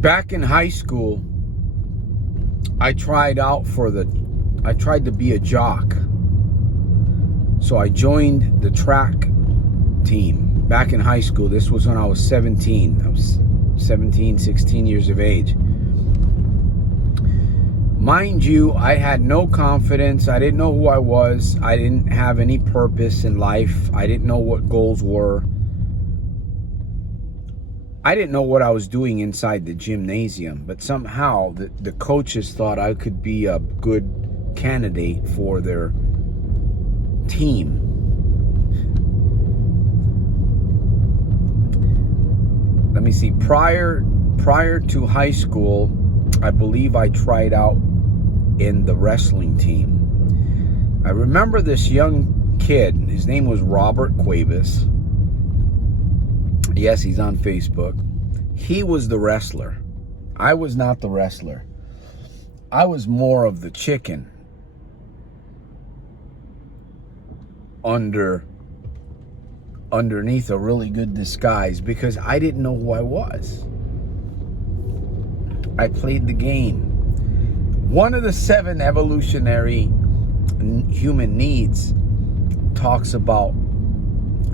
Back in high school, I tried to be a jock. So I joined the track team back in high school. This was when I was 17. I was 17, 16 years of age. Mind you, I had no confidence. I didn't know who I was. I didn't have any purpose in life. I didn't know what goals were. I didn't know what I was doing inside the gymnasium, but somehow the coaches thought I could be a good candidate for their team. Let me see. Prior to high school, I believe I tried out in the wrestling team. I remember this young kid. His name was Robert Cuevas. Yes, he's on Facebook. He was the wrestler. I was not the wrestler. I was more of the chicken underneath a really good disguise, because I didn't know who I was. I played the game. One of the 7 evolutionary human needs talks about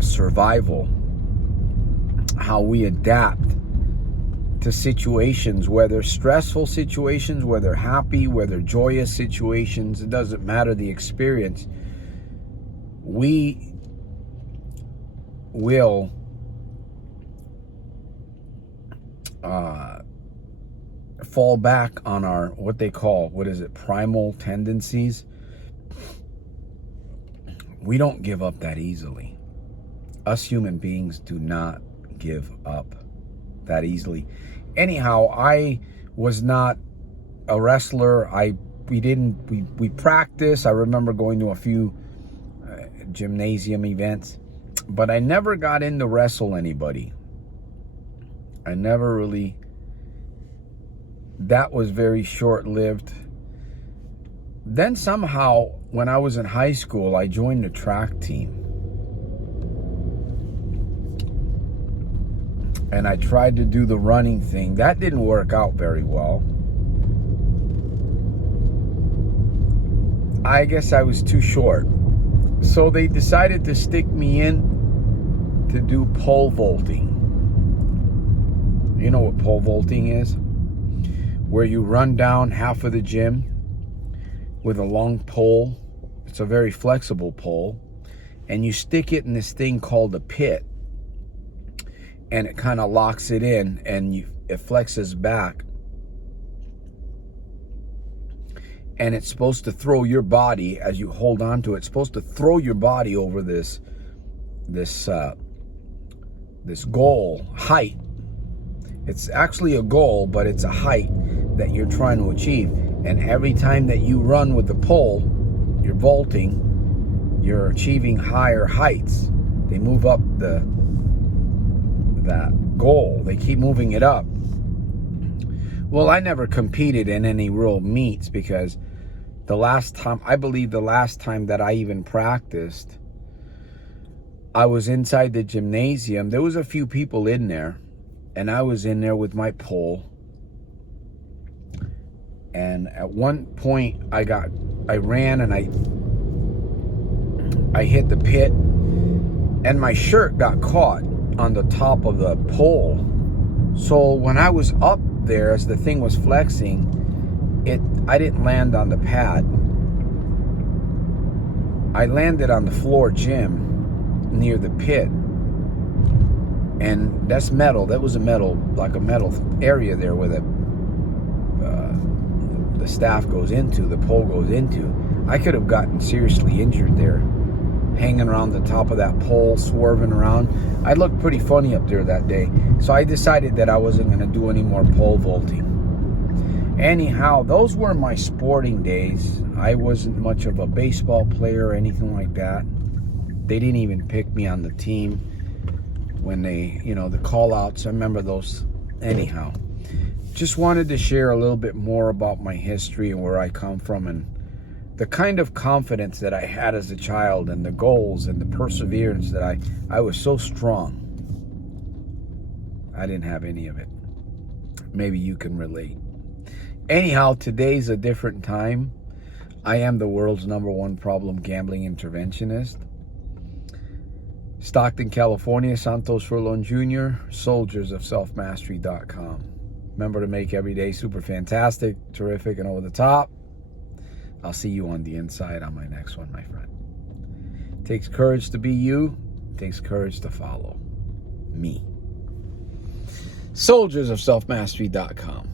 survival, how we adapt to situations, whether stressful situations, whether happy, whether joyous situations. It doesn't matter the experience. We will fall back on our, primal tendencies. We don't give up that easily. Us human beings do not give up that easily. Anyhow, I was not a wrestler. We practiced. I remember going to a few gymnasium events, but I never got in to wrestle anybody. I never really. That was very short-lived. Then somehow, when I was in high school, I joined the track team. And I tried to do the running thing. That didn't work out very well. I guess I was too short. So they decided to stick me in to do pole vaulting. You know what pole vaulting is? Where you run down half of the gym with a long pole. It's a very flexible pole. And you stick it in this thing called a pit. And it kind of locks it in, and it flexes back. And it's supposed to throw your body, as you hold on to it, it's supposed to throw your body over this goal, height. It's actually a goal, but it's a height that you're trying to achieve. And every time that you run with the pole, you're vaulting, you're achieving higher heights. They move up that goal. They keep moving it up. Well, I never competed in any real meets, because I believe the last time that I even practiced, I was inside the gymnasium. There was a few people in there, and I was in there with my pole. And at one point I ran and I hit the pit, and my shirt got caught on the top of the pole. So when I was up there, as the thing was flexing, I didn't land on the pad. I landed on the floor gym near the pit. And that's metal. That was a metal area there where the staff goes into, the pole goes into. I could have gotten seriously injured there, hanging around the top of that pole, swerving around. I looked pretty funny up there that day. So I decided that I wasn't going to do any more pole vaulting. Anyhow, those were my sporting days. I wasn't much of a baseball player or anything like that. They didn't even pick me on the team when they, the call-outs. I remember those. Anyhow, just wanted to share a little bit more about my history and where I come from, and the kind of confidence that I had as a child, and the goals and the perseverance that I was so strong. I didn't have any of it. maybe you can relate. Anyhow, today's a different time. I am the world's #1 problem gambling interventionist. Stockton, California, Santos, Rolon Jr., soldiersofselfmastery.com. Remember to make every day super fantastic, terrific, and over the top. I'll see you on the inside on my next one, my friend. It takes courage to be you. It takes courage to follow me. soldiersofselfmastery.com.